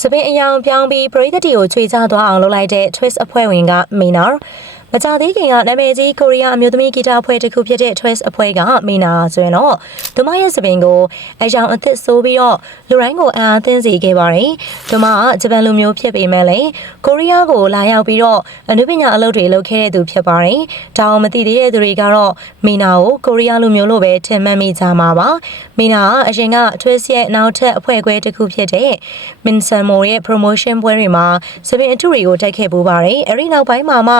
စပင်အယောင်ပြောင်းပြီးပရိသတ်တီကိုချွေချသွားအောင်လုပ်လိုက်တဲ့ Twist အဖွဲ့ဝင်ကမီနာ မကြသေးခင်ကနာမည်ကြီးကိုရီးယားအမျိုးသမီးဂီတအဖွဲ့တစ်ခုဖြစ်တဲ့ Twist အဖွဲ့ကမီနာဆိုရင်တော့သူမရဲ့စပင်ကိုအယောင်အသစ်ဆိုးပြီးတော့လူတိုင်းကိုအအားသင်းစေခဲ့ပါတယ်။သူမကဂျပန်လူမျိုးဖြစ်ပေမဲ့လည်းကိုရီးယားကိုလာရောက်ပြီးတော့အနုပညာအလုပ်တွေလုပ်ခဲ့တဲ့သူဖြစ်ပါတယ်။ဒါအောင်မသိသေးတဲ့သူတွေကတော့မီနာကိုကိုရီးယားလူမျိုးလို့ပဲထင်မှတ်မိကြမှာပါ။မီနာကအရင်က Twist ရဲ့နောက်ထပ်အဖွဲ့ခွဲတစ်ခုဖြစ်တဲ့ Minsan Mo ရဲ့ promotion ပွဲတွေမှာစပင်အထုတွေကိုတိုက်ခဲ့ပူပါတယ်။အဲဒီနောက်ပိုင်းမှာမှ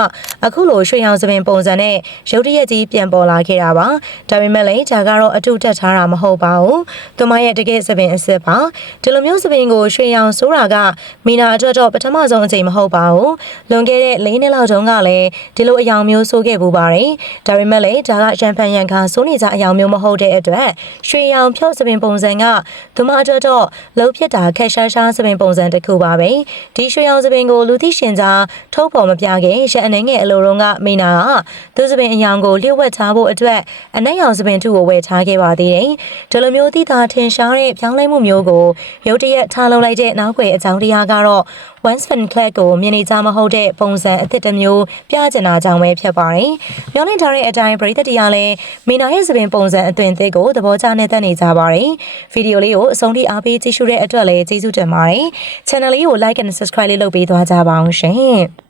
အခုလိုရွှေရောင်စပင်ပုံစံနဲ့ရုပ်တရက်ကြီးပြန်ပေါ်လာခဲ့တာပါ။ဒါပေမဲ့လည်းဒါကတော့အထုတက်ထားတာမဟုတ်ပါဘူး။သူမရဲ့တကယ်စပင်အစ်စ်ပါ။ဒီလိုမျိုးစပင်ကိုရွှေရောင်ဆိုတာကမီနာအတွက်တော့ပထမဆုံးအချိန်မဟုတ်ပါဘူး။လွန်ခဲ့တဲ့၄နှစ်လောက်တုန်းကလည်းဒီလိုအယောင်မျိုးဆိုးခဲ့ပူပါတယ်။ဒါပေမဲ့လည်းဒါကရန်ဖန်ရန်ခါဆိုးနေကြအယောင်မျိုးမဟုတ်တဲ့အတွက်ရွှေရောင်ဖြုတ်စပင်ပုံစံကသူမအတွက်တော့လှုပ်ဖြစ်တာခက်ရှားရှားစပင်ပုံစံတစ်ခုပါပဲဒီရွှေရောင်စပင်ကိုလူသိရှင်ကြားထုတ်ဖော်မပြခင်ရန်အနေငယ်အလိုတုန်းကမိနာကသူစပင်အယောင်ကိုလျှို့ဝှက်ထားဖို့အတွက်အနက်ရောင်စပင်ထုကိုဝယ်ထားခဲ့ပါသေးတယ်ဒီလိုမျိုးသိတာထင်ရှားတဲ့ပြောင်းလဲမှုမျိုးကိုရုတ်တရက်ထားလုပ်လိုက်တဲ့နောက်ွယ်အကြောင်းတရားကတော့ one spin clad ကိုမြင်နေကြမဟုတ်တဲ့ပုံစံအသစ်တစ်မျိုးပြကျင်တာကြောင့်ပဲဖြစ်ပါတယ်။ပြောနေထားတဲ့အတိုင်းပရိသတ်တရားလည်းမီနာရဲ့စပင်ပုံစံအသွင်သစ်ကိုသဘောကျနေတတ်နေကြပါတယ်။ဗီဒီယိုလေးကိုအဆုံးထိအားပေးကြည့်ရှုတဲ့အတွက်လည်းကျေးဇူးတင်ပါတယ်။ channel လေးကို like and subscribe လေးလုပ်ပေးသွားကြပါအောင်ရှင်။